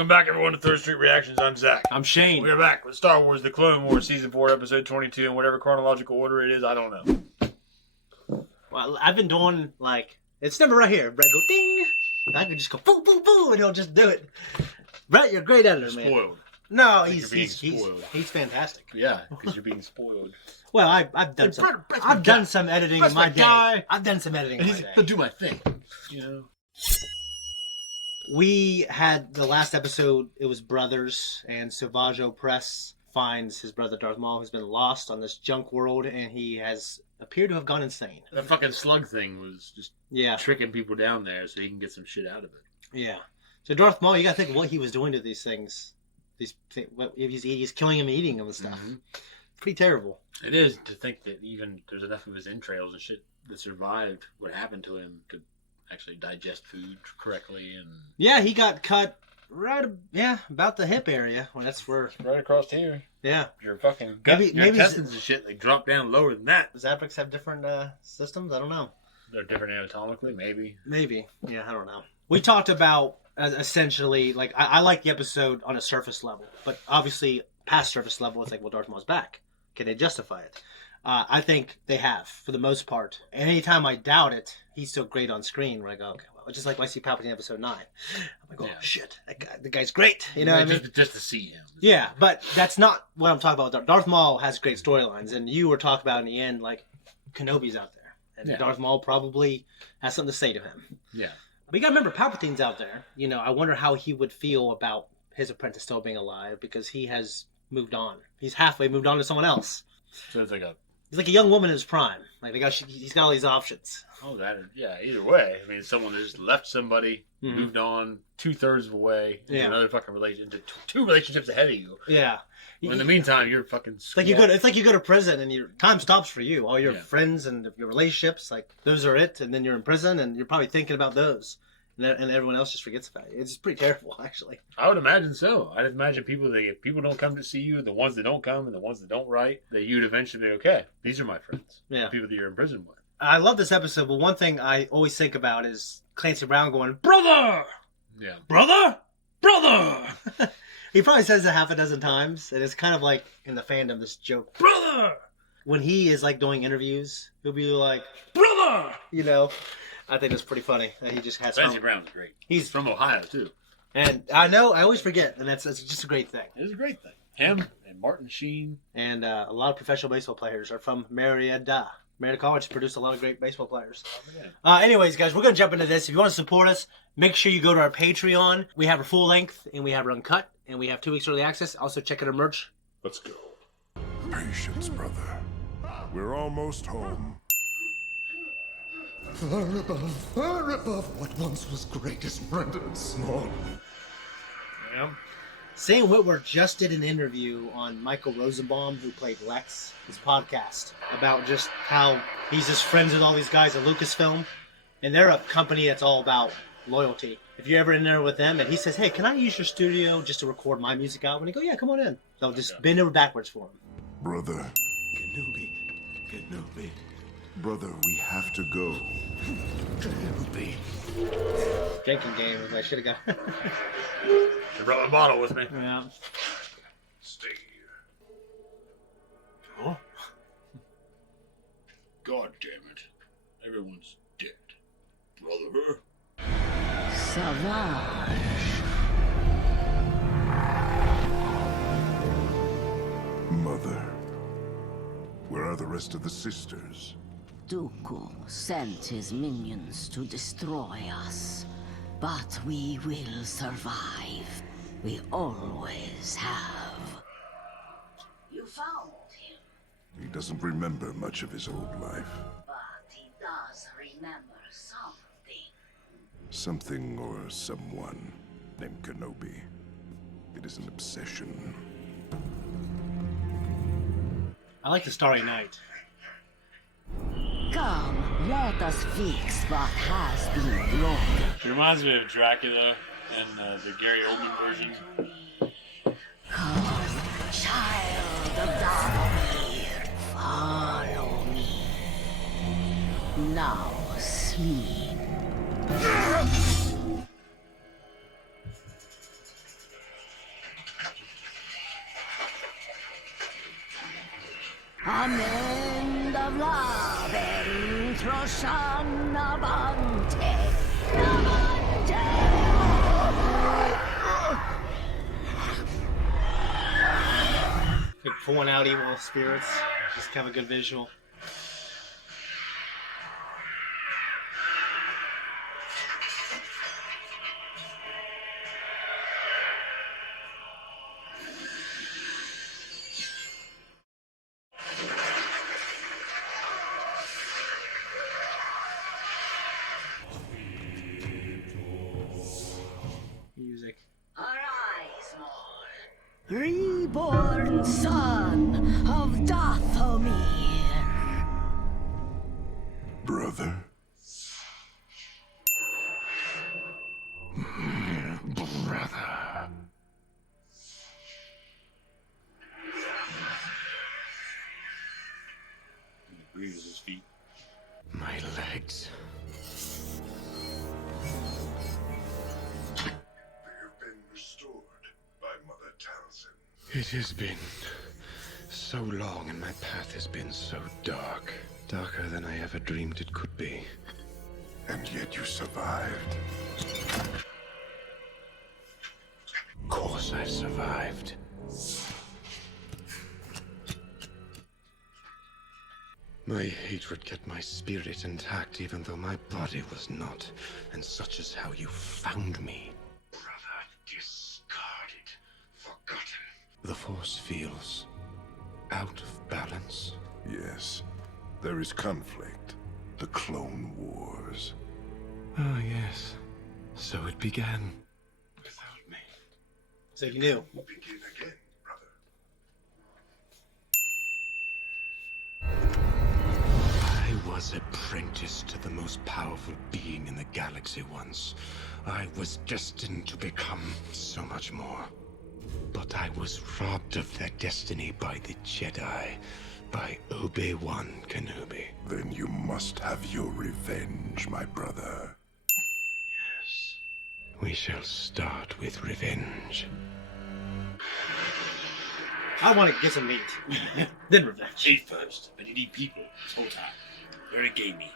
Welcome back, everyone, to Third Street Reactions. I'm Zach. I'm Shane. We are back with Star Wars The Clone Wars Season 4, Episode 22, in whatever chronological order it is, I don't know. Well, I've been doing, like, it's never right here. Brett go ding. I can just go boo, boo, boo, and he'll just do it. Brett, you're a great editor, man. Spoiled. No, He's spoiled. He's fantastic. Yeah, because you're being spoiled. Well, I've done some. I've done some editing in my day. I've done some editing in my day. I'll do my thing. You know. We had the last episode. It was brothers, and Savage Opress finds his brother Darth Maul has been lost on this junk world, and he has appeared to have gone insane. The fucking slug thing was just tricking people down there so he can get some shit out of it. Yeah. So Darth Maul, you got to think of what he was doing to these things. He's killing him, eating them and stuff. Mm-hmm. Pretty terrible. It is to think that even there's enough of his entrails and shit that survived what happened to him to actually digest food correctly. And yeah, he got cut about the hip area. Well, that's where right across here. Yeah, your fucking gut, your intestines and shit, they drop down lower than that. Does Apex have different systems? I don't know. They're different anatomically, maybe. Maybe. Yeah, I don't know. We talked about essentially, like, I like the episode on a surface level, but obviously past surface level, it's like, well, Darth Maul's back. Can they justify it? I think they have, for the most part. And anytime I doubt it, he's so great on screen. Where I go, okay, well, just like when I see Palpatine episode 9. I'm like, oh, shit, the guy's great. You know what I mean? Just to see him. Yeah, but that's not what I'm talking about. Darth Maul has great storylines, and you were talking about in the end, like, Kenobi's out there. And Darth Maul probably has something to say to him. Yeah. But you gotta remember, Palpatine's out there. You know, I wonder how he would feel about his apprentice still being alive, because he has moved on. He's halfway moved on to someone else. So it's like he's like a young woman in his prime. Like he's got all these options. Oh, either way. I mean, someone that just left somebody, moved on 2/3 of the way, into another fucking relationship, two relationships ahead of you. Yeah. Well, in the meantime, you're fucking. It's like you go to prison and your time stops for you. All your friends and your relationships, like those are it, and then you're in prison and you're probably thinking about those. And everyone else just forgets about it. It's pretty terrible, actually. I would imagine so. I'd imagine if people don't come to see you, the ones that don't come and the ones that don't write, that you'd eventually be, okay, these are my friends. Yeah. The people that you're in prison with. I love this episode, but one thing I always think about is Clancy Brown going, brother! Yeah. Brother! Brother! He probably says it half a dozen times, and it's kind of like in the fandom, this joke, brother! When he is like doing interviews, he'll be like, brother! You know? I think it's pretty funny that he just has. Clancy Brown's great. He's from Ohio too, and I know I always forget, and that's just a great thing. It is a great thing. Him and Martin Sheen and a lot of professional baseball players are from Marietta. Marietta College produced a lot of great baseball players. Anyways, guys, we're gonna jump into this. If you want to support us, make sure you go to our Patreon. We have our full length, and we have our uncut, and we have 2 weeks early access. Also, check out our merch. Let's go. Patience, brother. We're almost home. Far above what once was great is rendered small. Yeah. Sam Witwer just did an interview on Michael Rosenbaum, who played Lex, his podcast, about just how he's just friends with all these guys at Lucasfilm, and they're a company that's all about loyalty. If you're ever in there with them, and he says, hey, can I use your studio just to record my music album? And you go, yeah, come on in. So just bend over backwards for him. Brother. Kenobi. Brother, we have to go. Kenobi. Drinking game. I should have got. I brought my bottle with me. Yeah. Stay here. Huh? God damn it! Everyone's dead, brother. Savage. Mother. Where are the rest of the sisters? Dooku sent his minions to destroy us, but we will survive. We always have. You found him. He doesn't remember much of his old life. But he does remember something. Something or someone named Kenobi. It is an obsession. I like the Starry Night. Come, let us fix what has been broken. It reminds me of Dracula and the Gary Oldman version. Come, child of Dathomir, follow me. Now sleep. Amen of la Ventress Avante. Like pulling out evil spirits. Just have a good visual. Music. Arise, Maul. Reborn son of Dathomir. Brother? Brother. He breathes his feet. My legs. They have been restored by Mother Taliesin. It has been so long, and my path has been so dark. Darker than I ever dreamed it could be. And yet you survived. Of course I've survived. My hatred kept my spirit intact, even though my body was not. And such is how you found me. Brother, discarded, forgotten. The Force feels out of balance. Yes, there is conflict. The Clone Wars. Ah, yes. So it began. Without me. So you knew. Begin again, brother. I was apprenticed to the most powerful being in the galaxy once. I was destined to become so much more. But I was robbed of that destiny by the Jedi, by Obi-Wan Kenobi. Then you must have your revenge, my brother. Yes. We shall start with revenge. I want to get some meat. Then revenge. Ate first, but he'd eat people this whole time. Very gamey.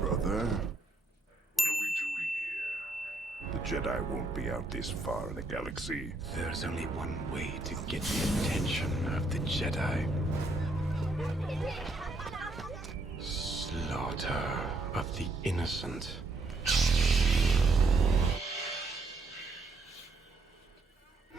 Brother? What are we doing here? The Jedi won't be out this far in the galaxy. There's only one way to get the attention of the Jedi. Slaughter of the innocent.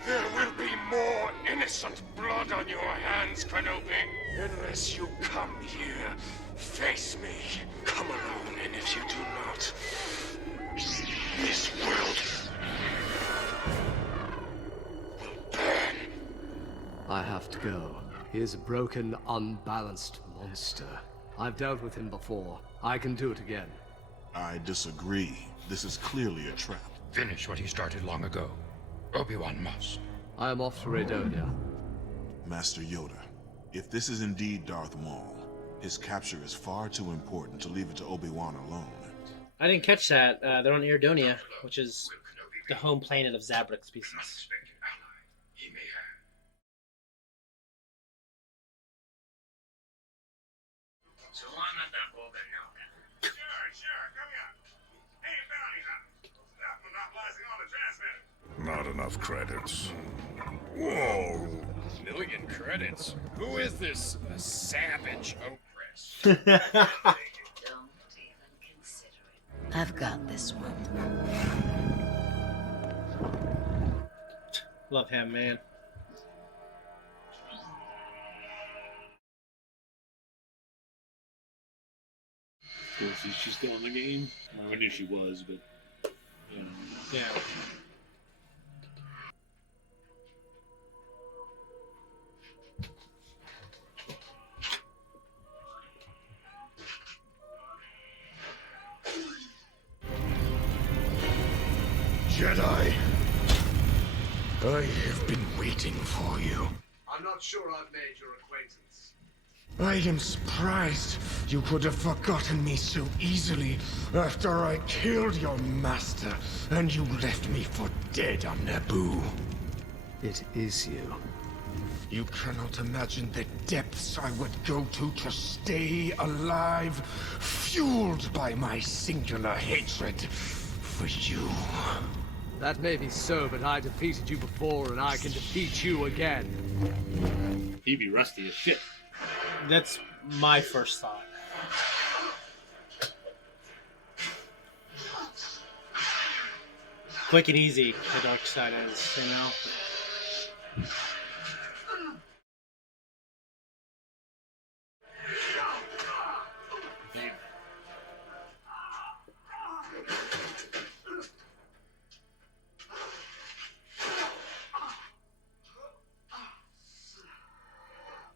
There will be more innocent blood on your hands, Kenobi. Unless you come here, face me. Come alone, and if you do not, this world will burn. I have to go. He is a broken, unbalanced monster. I've dealt with him before. I can do it again. I disagree. This is clearly a trap. Finish what he started long ago. Obi-Wan must. I am off to Raydonia. Master Yoda, if this is indeed Darth Maul, his capture is far too important to leave it to Obi-Wan alone. I didn't catch that. They're on Irdonia, which is the home planet of Zabrak species. He may have. So I'm at that boba now. Sure, come here. Hey, bounty hunter. Stop monopolizing all the transmitters. Not enough credits. Whoa! Million credits. Who is this savage oppress? Don't even consider it. I've got this one. Love him, man. She's still in the game. I knew she was, but you know. Yeah. Jedi! I have been waiting for you. I'm not sure I've made your acquaintance. I am surprised you could have forgotten me so easily after I killed your master and you left me for dead on Naboo. It is you. You cannot imagine the depths I would go to stay alive, fueled by my singular hatred for you. That may be so, but I defeated you before and I can defeat you again. He'd be rusty as shit. That's my first thought. Quick and easy, the dark side is, you know?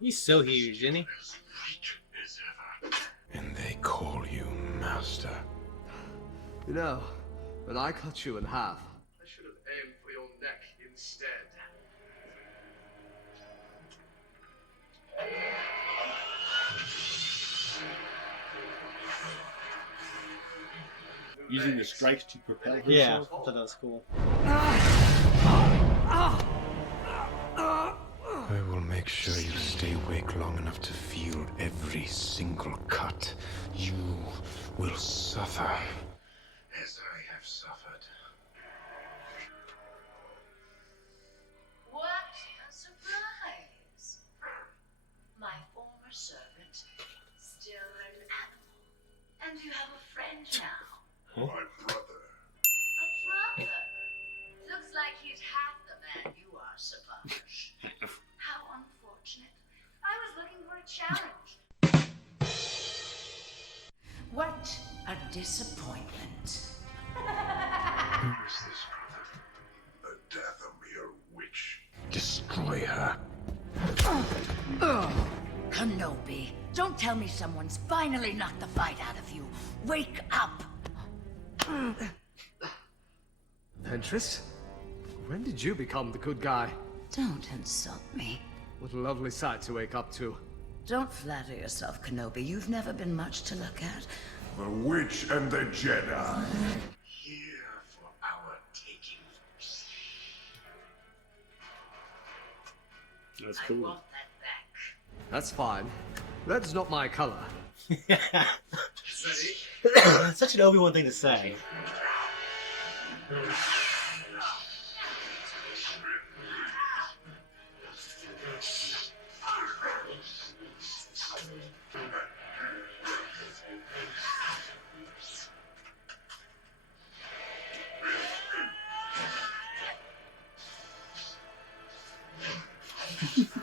He's so huge, isn't he? And they call you Master. You know, when I cut you in half, I should have aimed for your neck instead. Using the strikes to propel himself. Yeah, I thought that was cool. I will make sure you stay awake long enough to feel every single cut. You will suffer. As I have suffered. What a surprise! My former servant, still an animal. And you have a friend now. My brother. A brother? Looks like he's half the man you are, Savage. How unfortunate. I was looking for a challenge. What a disappointment. Who is this brother? A Dathomir witch. Destroy her. Kenobi, don't tell me someone's finally knocked the fight out of you. Wake up! Ventress, when did you become the good guy? Don't insult me. What a lovely sight to wake up to. Don't flatter yourself, Kenobi. You've never been much to look at. The witch and the Jedi. Here for our taking. That's I cool. want that back. That's fine. Red's not my color. Such an Obi-Wan thing to say.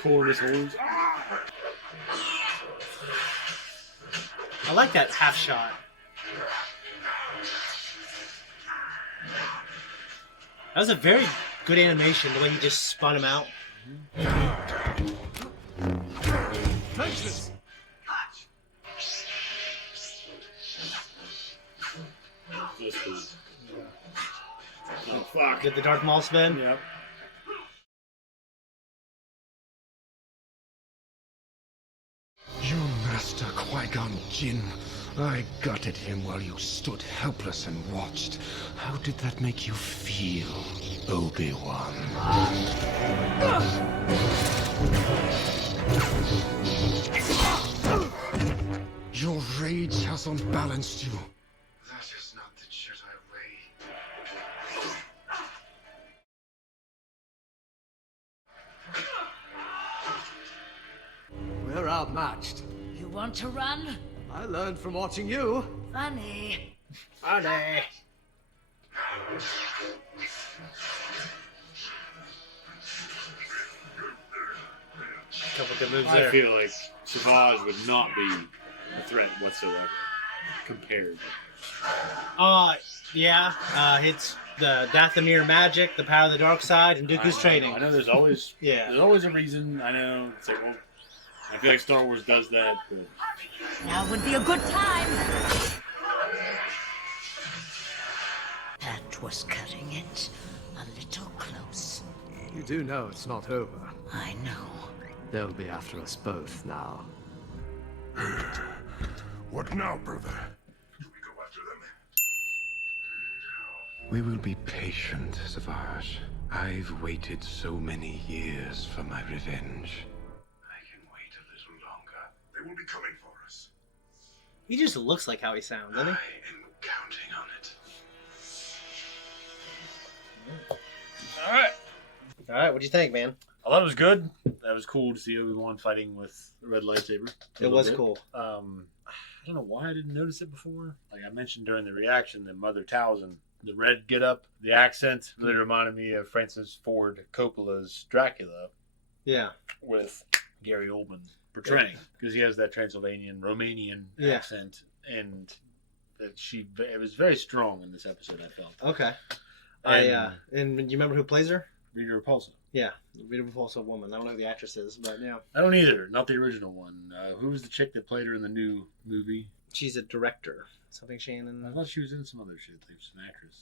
Pulling his horns. I like that half shot. That was a very good animation, the way he just spun him out. Ventress! Just cool. Oh, fuck. Did the Darth Maul spin? Yep. Your master, Qui-Gon Jinn. I gutted him while you stood helpless and watched. How did that make you feel, Obi-Wan? Your rage has unbalanced you. That is not the Jedi way. We're outmatched. You want to run? I learned from watching you. Funny. Funny. Couple good moves there. I feel like Savage would not be a threat whatsoever compared. Yeah. It's the Dathomir magic, the power of the dark side, and Dooku's training. I know there's always Yeah. there's always a reason. I know it's like, well, I feel like Star Wars does that, but Now would be a good time. That was cutting it a little close. You do know it's not over. I know. They'll be after us both now. What now, brother? Do we go after them? We will be patient, Savage. I've waited so many years for my revenge. I can wait a little longer. They will be coming for us. He just looks like how he sounds, doesn't he? I am counting on it. All right, what do you think, man? I thought it was good. That was cool to see Obi-Wan fighting with the red lightsaber. It was cool. I don't know why I didn't notice it before. Like I mentioned during the reaction, the Mother Talzin, the red get-up, the accent really reminded me of Francis Ford Coppola's Dracula. Yeah. With Gary Oldman portraying. Because he has that Transylvanian, Romanian accent. And it was very strong in this episode, I felt. Okay. And do you remember who plays her? Rita Repulsa. Yeah, Rita Repulsa woman. I don't know who the actress is, but yeah. I don't either. Not the original one. Who was the chick that played her in the new movie? She's a director. Something Shannon. I thought she was in some other shit. She was an actress.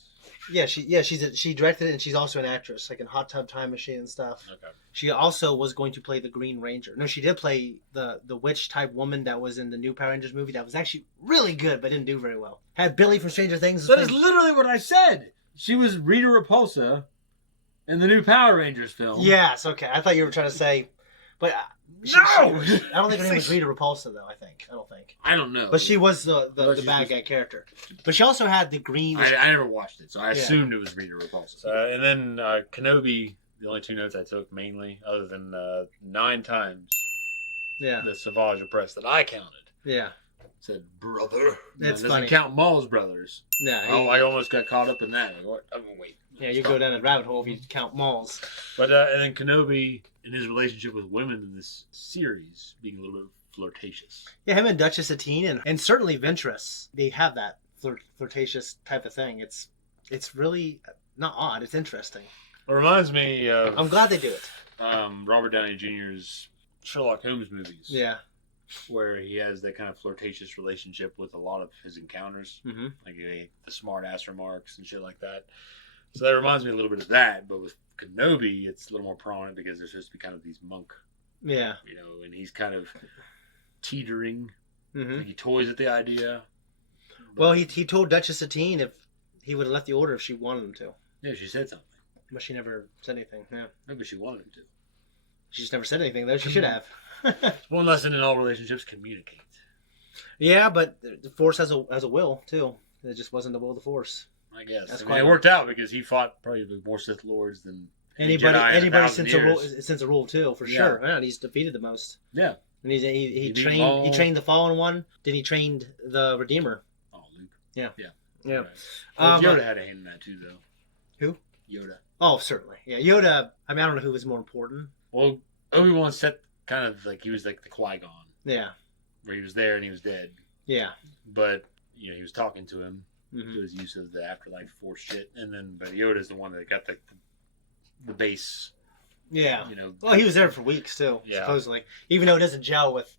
Yeah, she directed it, and she's also an actress, like in Hot Tub Time Machine and stuff. Okay. She also was going to play the Green Ranger. No, she did play the witch type woman that was in the new Power Rangers movie. That was actually really good, but didn't do very well. Had Billy from Stranger Things. That is literally what I said. She was Rita Repulsa in the new Power Rangers film. Yes, okay. I thought you were trying to say, but no, I don't think her name was Rita Repulsa though. I don't know. But she was the bad guy character. But she also had the green. I never watched it, so I assumed it was Rita Repulsa. And then Kenobi. The only two notes I took mainly, other than 9 times, the Savage Opress that I counted. Yeah. Said brother. It's doesn't funny. Count Maul's brothers. No, I almost got caught up in that. Like, what? Wait. Yeah, you go down a rabbit hole if you count Maul's. But and then Kenobi in his relationship with women in this series being a little bit flirtatious. Yeah, him and Duchess Satine and certainly Ventress, they have that flirtatious type of thing. It's really not odd. It's interesting. It reminds me of... I'm glad they do it. Robert Downey Jr.'s Sherlock Holmes movies. Yeah. Where he has that kind of flirtatious relationship with a lot of his encounters. Mm-hmm. Like the smart ass remarks and shit like that. So that reminds me a little bit of that. But with Kenobi, it's a little more prominent because there's supposed to be kind of these monk. Yeah. You know, and he's kind of teetering. Mm-hmm. Like he toys at the idea. Well, he told Duchess Satine if he would have left the order if she wanted him to. Yeah, she said something. But she never said anything. Yeah. Maybe she wanted him to. She just never said anything, though. She should have. One lesson in all relationships: communicate. Yeah, but the Force has a will too. It just wasn't the will of the Force. I guess. It worked out because he fought probably more Sith Lords than anybody since a Rule 2 for sure. Yeah, and he's defeated the most. Yeah, and he trained the Fallen One. Then he trained the Redeemer. Oh, Luke. Yeah. Right. Yoda had a hand in that too, though. Who? Yoda. Oh, certainly. Yeah, Yoda. I mean, I don't know who was more important. Well, Obi-Wan set kind of like he was like the Qui-Gon. Yeah. Where he was there and he was dead. Yeah. But he was talking to him to his use of the afterlife Force shit, and then but Yoda's the one that got the base. Yeah. Well, he was there for weeks too. Yeah. Supposedly, even though it doesn't gel with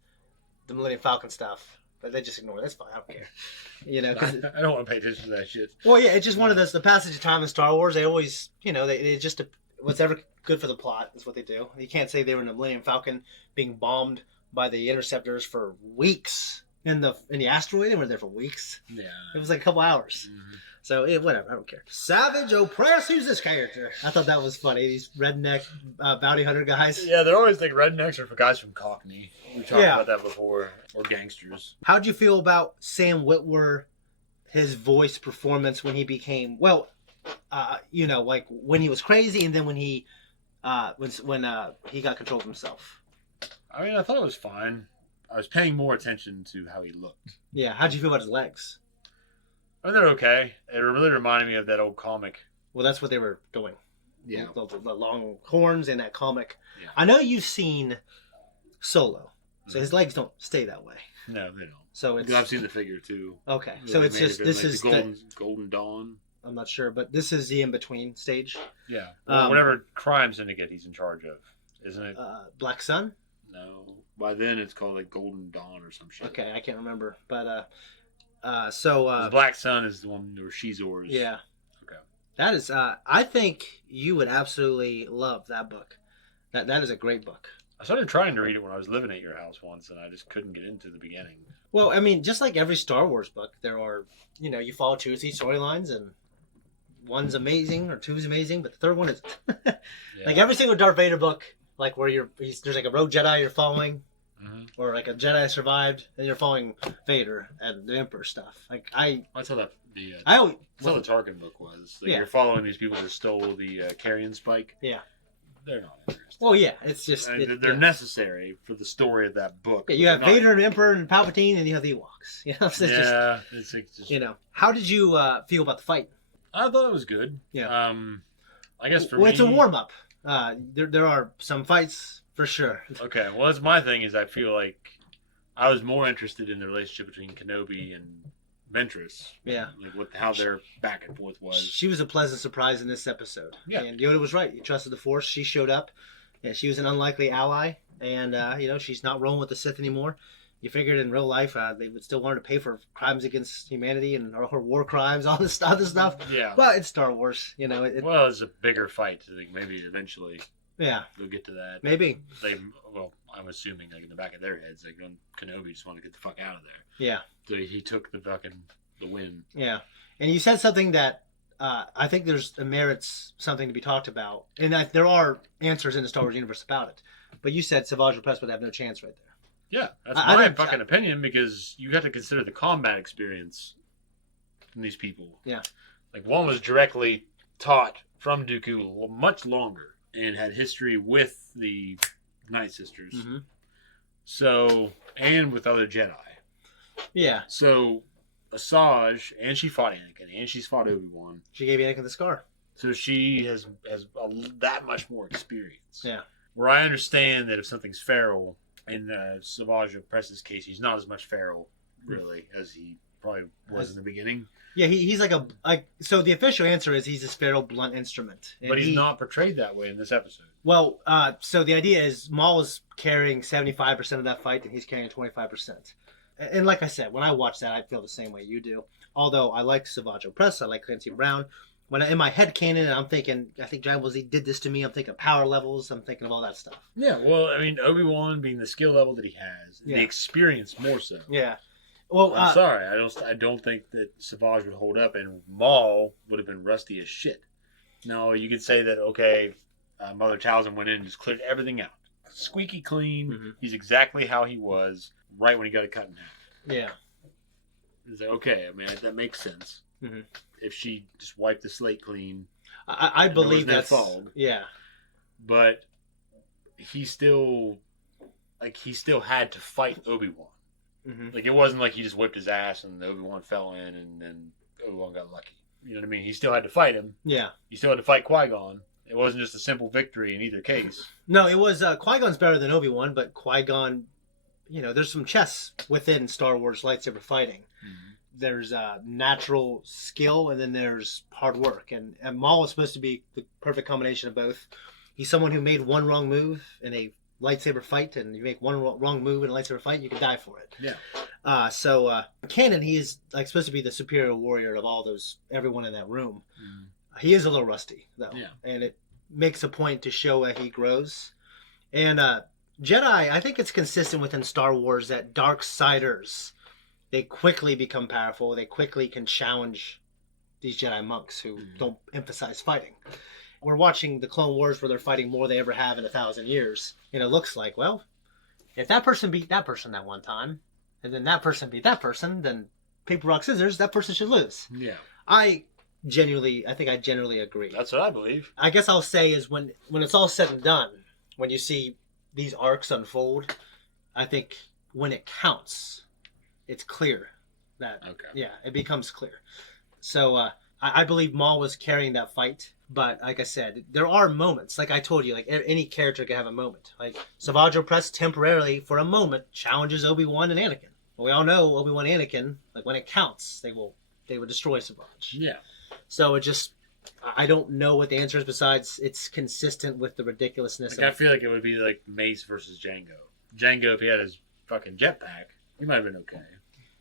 the Millennium Falcon stuff. But they just ignore it. That's fine. I don't care. Cause I don't want to pay attention to that shit. Well, yeah, it's just one of those. The passage of time in Star Wars. They always, they just what's ever good for the plot is what they do. You can't say they were in the Millennium Falcon being bombed by the interceptors for weeks in the asteroid. They were there for weeks. Yeah, it was like a couple hours. Mm-hmm. So whatever. I don't care. Savage Opress. Who's this character? I thought that was funny. These redneck bounty hunter guys. Yeah, they're always like rednecks or for guys from Cockney. We talked about that before. Or gangsters. How'd you feel about Sam Witwer, his voice performance when he became like when he was crazy and then when he when he got control of himself? I mean, I thought it was fine. I was paying more attention to how he looked. Yeah, how'd you feel about his legs? I mean, they're okay. It really reminded me of that old comic. Well, that's what they were doing. Yeah. The long horns in that comic. Yeah. I know you've seen Solo. So his legs don't stay that way. No, they don't. So it's. I've seen the figure too. Okay, so it's just this like is the Golden Dawn. I'm not sure, but this is the in between stage. Yeah, whatever crime syndicate he's in charge of, isn't it? Black Sun. No, by then it's called like Golden Dawn or some shit. Okay, I can't remember, but Black Sun is the one where Shizor is. Yeah. Okay. That is. I think you would absolutely love that book. That is a great book. I started trying to read it when I was living at your house once, and I just couldn't get into the beginning. Well, I mean, just like every Star Wars book, there are, you follow 2 or 3 storylines, and one's amazing or two's amazing, but the third one is like every single Darth Vader book, like where there's like a rogue Jedi you're following, or like a Jedi survived, and you're following Vader and the Emperor stuff. Like that's how the Tarkin book was. Like you're following these people that stole the Carrion Spike. Yeah. They're not interesting. Well, yeah, it's just... they're necessary for the story of that book. Yeah, you have Vader and Emperor and Palpatine, and you have the Ewoks. It's just... How did you feel about the fight? I thought it was good. Yeah. I guess for me... it's a warm-up. There are some fights, for sure. Okay, well, that's my thing, is I feel like I was more interested in the relationship between Kenobi and Ventress. Yeah. Like how their back and forth was. She was a pleasant surprise in this episode. Yeah. And Yoda was right. You trusted the Force. She showed up. Yeah, she was an unlikely ally. And, she's not rolling with the Sith anymore. You figured in real life they would still want her to pay for crimes against humanity and her war crimes, all this other stuff. Yeah. Well, it's Star Wars. Well, it's a bigger fight. I think maybe eventually we'll get to that. Maybe. I'm assuming like in the back of their heads, like Kenobi just wanted to get the fuck out of there. Yeah. So he took the win. Yeah. And you said something that I think there's merits something to be talked about. And there are answers in the Star Wars universe about it. But you said Savage Opress would have no chance right there. Yeah, that's my fucking opinion, because you have to consider the combat experience from these people. Yeah. Like, one was directly taught from Dooku much longer and had history with the Night Sisters. Mm-hmm. So, and with other Jedi. Yeah. So, Asajj, and she fought Anakin, and she's fought Obi-Wan. She gave Anakin the scar. So she has that much more experience. Yeah. Where I understand that if something's feral, in Savage Opress's case, he's not as much feral, really, as he probably was in the beginning. Yeah, he's so the official answer is he's this feral blunt instrument. But he's not portrayed that way in this episode. Well, so the idea is Maul is carrying 75% of that fight, and he's carrying 25%. And like I said, when I watch that, I feel the same way you do. Although I like Savage Opress, I like Clancy Brown. When in my head canon, I'm thinking, I think Dragon Ball Z did this to me. I'm thinking power levels. I'm thinking of all that stuff. Yeah, well, I mean, Obi-Wan being the skill level that he has, the experience more so. Yeah. Well, I'm sorry, I don't think that Savage would hold up, and Maul would have been rusty as shit. No, you could say that, okay, Mother Talzin went in and just cleared everything out. Squeaky clean. Mm-hmm. He's exactly how he was right when he got it cut in half. Yeah. It's like, okay, I mean, that makes sense. Mm-hmm. If she just wiped the slate clean. I believe that's... fog. Yeah. But he still had to fight Obi-Wan. Mm-hmm. Like, it wasn't like he just whipped his ass and Obi-Wan fell in and then Obi-Wan got lucky. You know what I mean? He still had to fight him. Yeah. He still had to fight Qui-Gon. It wasn't just a simple victory in either case. No, it was... Qui-Gon's better than Obi-Wan, but Qui-Gon... there's some chess within Star Wars lightsaber fighting. Mm-hmm. There's natural skill, and then there's hard work. And Maul is supposed to be the perfect combination of both. He's someone who made one wrong move in a lightsaber fight, and you make one wrong move in a lightsaber fight, and you can die for it. Yeah. So canon, he is supposed to be the superior warrior of everyone in that room. Mm. He is a little rusty, though. Yeah. And it makes a point to show that he grows. And Jedi, I think it's consistent within Star Wars that dark siders, they quickly become powerful. They quickly can challenge these Jedi monks who don't emphasize fighting. We're watching the Clone Wars where they're fighting more than they ever have in 1,000 years. And it looks like, well, if that person beat that person that one time, and then that person beat that person, then paper, rock, scissors, that person should lose. Yeah. I think I generally agree. That's what I believe. I guess I'll say is when it's all said and done, when you see these arcs unfold, I think when it counts, it's clear that it becomes clear. So I believe Maul was carrying that fight, but like I said, there are moments. Like I told you, like any character can have a moment. Like Savage Opress temporarily for a moment challenges Obi-Wan and Anakin. Well, we all know Obi-Wan and Anakin, like when it counts, they will destroy Savage. Yeah. So I don't know what the answer is besides it's consistent with the ridiculousness. I feel like it would be like Mace versus Django. Django, if he had his fucking jetpack, he might have been okay.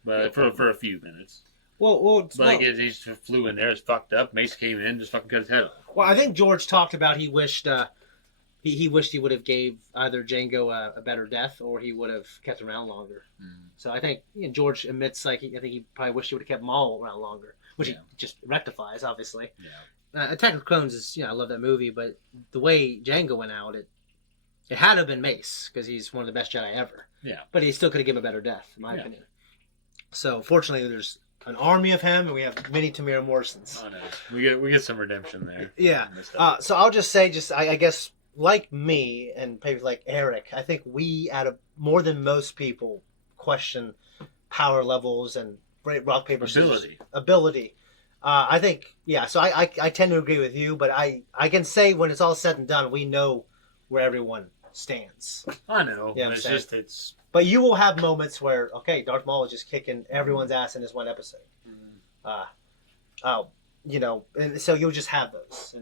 But for a few minutes. If he just flew in there, it's fucked up. Mace came in, just fucking cut his head off. Well, I think George talked about he wished he wished he would have gave either Jango a better death or he would have kept him around longer. So I think George admits I think he probably wished he would have kept Maul around longer, which he just rectifies, obviously. Attack of the Clones is, I love that movie, but the way Jango went out, it had to have been Mace because he's one of the best Jedi ever. Yeah. But he still could have given him a better death, in my opinion. So fortunately, there's an army of him, and we have many Tamira Morrisons. Oh, no. We get some redemption there. Yeah. So I'll just say, I guess, like me and maybe like Eric, I think we, more than most people, question power levels and rock, paper, scissors. Ability. I think, so I tend to agree with you, but I can say when it's all said and done, we know where everyone stands. I know. Yeah, it's. But you will have moments where, Darth Maul is just kicking everyone's ass in this one episode. And so you'll just have those,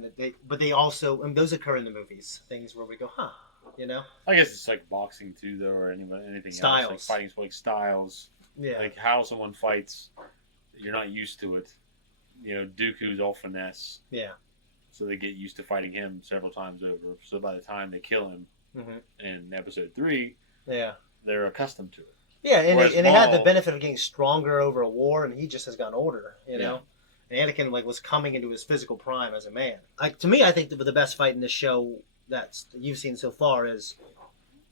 but they also, and those occur in the movies. Things where we go, I guess it's like boxing too, though, or anything styles. Else, like fighting, like styles. Yeah. Like how someone fights, you're not used to it. Dooku's all finesse. Yeah. So they get used to fighting him several times over. So by the time they kill him in episode 3, they're accustomed to it. Yeah, and they had the benefit of getting stronger over a war, and he just has gotten older, know? And Anakin was coming into his physical prime as a man. To me, I think the best fight in this show that you've seen so far is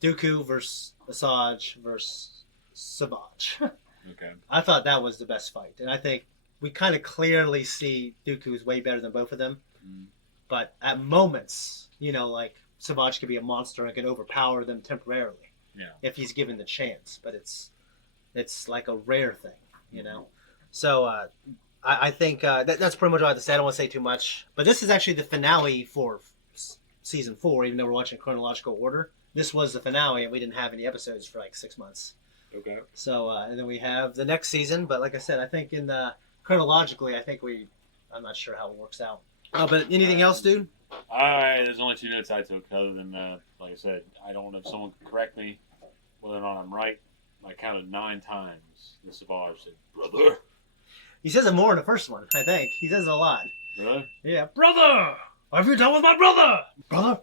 Dooku versus Asajj versus Savage. Okay. I thought that was the best fight, and I think we kind of clearly see Dooku is way better than both of them. But at moments, Savage could be a monster and could overpower them temporarily. Yeah. If he's given the chance, but it's like a rare thing, So I think that's pretty much what I have to say. I don't want to say too much, but this is actually the finale for season 4. Even though we're watching chronological order, this was the finale, and we didn't have any episodes for 6 months. Okay. So and then we have the next season, but like I said, I think chronologically, I'm not sure how it works out. But anything else, dude? There's only 2 notes I took, other than, like I said, I don't know if someone can correct me whether or not I'm right. I counted 9 times the Savage said, "Brother." He says it more in the first one, I think. He says it a lot. Really? Yeah. Brother! What have you done with my brother? Brother?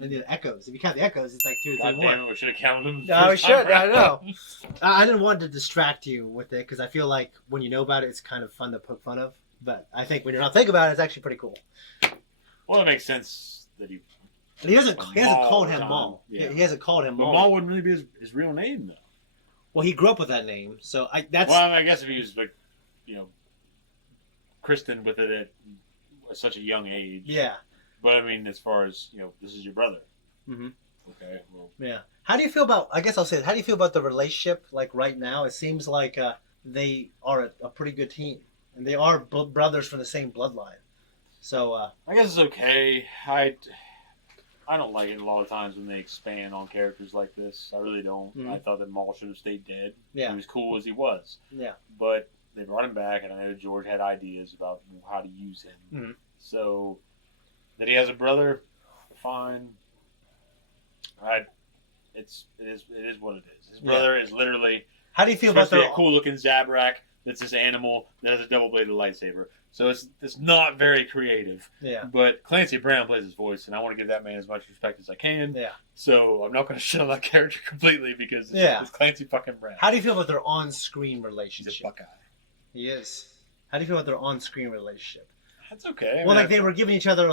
And the echoes. If you count the echoes, it's like 2 or 3 more. Damn it, we should have counted them. No, we should. I know. I didn't want to distract you with it, because I feel like when you know about it, it's kind of fun to poke fun of. But I think when you're not thinking about it, it's actually pretty cool. Well, it makes sense that he hasn't called him Maul. Yeah. He hasn't called him Maul. But Maul wouldn't really be his real name, though. Well, he grew up with that name, so that's. Well, I guess if he was christened with it at such a young age. Yeah. But I mean, as far as this is your brother. Mm-hmm. Okay. Well. Yeah. How do you feel about? I guess I'll say it. How do you feel about the relationship? Like right now, it seems like they are a pretty good team, and they are brothers from the same bloodline. So I guess it's okay. I don't like it a lot of times when they expand on characters like this. I really don't. Mm-hmm. I thought that Maul should have stayed dead. Yeah. He was cool as he was. Yeah. But they brought him back, and I know George had ideas about how to use him. Mm-hmm. So that he has a brother, fine. It is what it is. His brother is literally. How do you feel about a cool looking Zabrak that's this animal that has a double bladed lightsaber? So it's not very creative. Yeah. But Clancy Brown plays his voice, and I want to give that man as much respect as I can. Yeah. So I'm not going to shit on that character completely because it's Clancy fucking Brown. How do you feel about their on-screen relationship? He's a Buckeye. He is. How do you feel about their on-screen relationship? That's okay. They were giving each other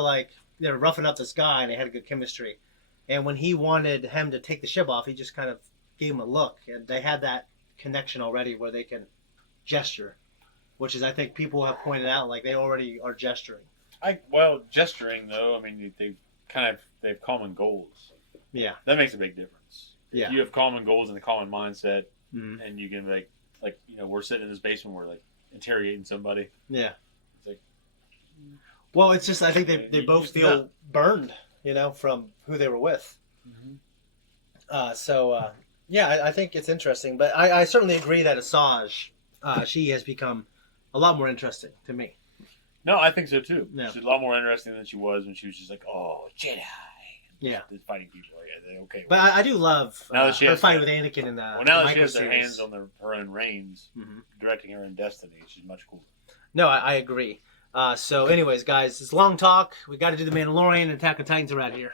they were roughing up this guy, and they had a good chemistry. And when he wanted him to take the ship off, he just kind of gave him a look, and they had that connection already where they can gesture. Which is, I think, people have pointed out, they already are gesturing. Gesturing though, I mean, they have common goals. Yeah, that makes a big difference. Yeah, if you have common goals and a common mindset, mm-hmm. and you can we're sitting in this basement, we're interrogating somebody. Yeah, it's well, it's just I think they both feel burned, from who they were with. Mm-hmm. I think it's interesting, but I certainly agree that Asajj, she has become a lot more interesting to me. No, I think so too. Yeah. She's a lot more interesting than she was when she was just Jedi. Yeah. Fighting people. Yeah, okay. But I do love now that she her fight with Anakin in the now that she has her hands on her own reins, mm-hmm. directing her own destiny, she's much cooler. No, I agree. So anyways, guys, it's long talk. We got to do the Mandalorian and Attack of Titans around here.